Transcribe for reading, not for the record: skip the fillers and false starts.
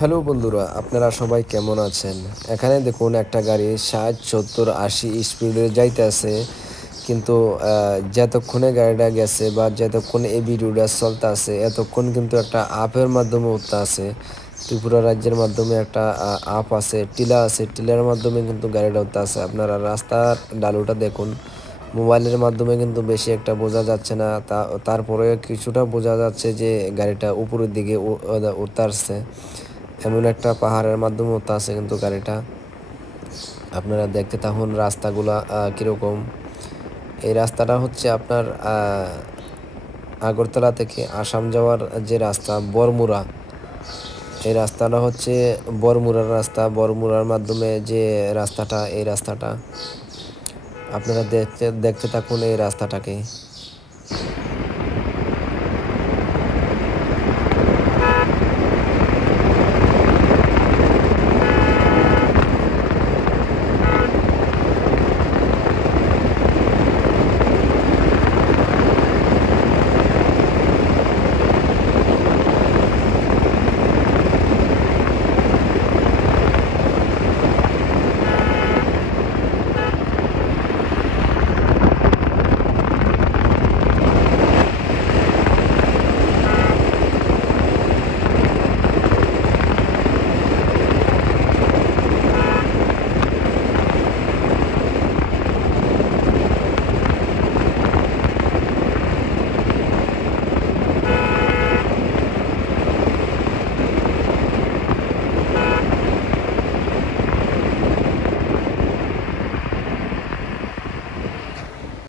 Hello বন্ধুরা, আপনারা সবাই কেমন আছেন? এখানে দেখুন একটা গাড়ি ৬০, ৭০, ৮০ স্পিডে যাইতেছে। কিন্তু যতক্ষণে গাড়িটা গেছে বা যতক্ষণে এই ভিডিওটা চলতেছে এতক্ষণ কিন্তু একটা অ্যাপের মাধ্যমে উঠতেছে। ত্রিপুরা রাজ্যের মাধ্যমে একটা অ্যাপ আছে, টিলা আছে, টিলার মাধ্যমে কিন্তু গাড়িটা উঠতেছে। আপনারা রাস্তার ডালুটা দেখুন। মোবাইলের মাধ্যমে কিন্তু বেশি একটা বোঝা যাচ্ছে না, তারপরেও কিছুটা বোঝা যাচ্ছে যে গাড়িটা উপরের দিকে উঠতে আসছে। এমন একটা পাহাড়ের মাধ্যমে উঠতে আছে কিন্তু গাড়িটা। আপনারা দেখতে থাকুন রাস্তাগুলা কীরকম। এই রাস্তাটা হচ্ছে আপনার আগরতলা থেকে আসাম যাওয়ার যে রাস্তা বরমুরা, এই রাস্তাটা হচ্ছে বরমুরার রাস্তা। বরমুরার মাধ্যমে যে রাস্তাটা, এই রাস্তাটা আপনারা দেখতে থাকুন এই রাস্তাটাকে।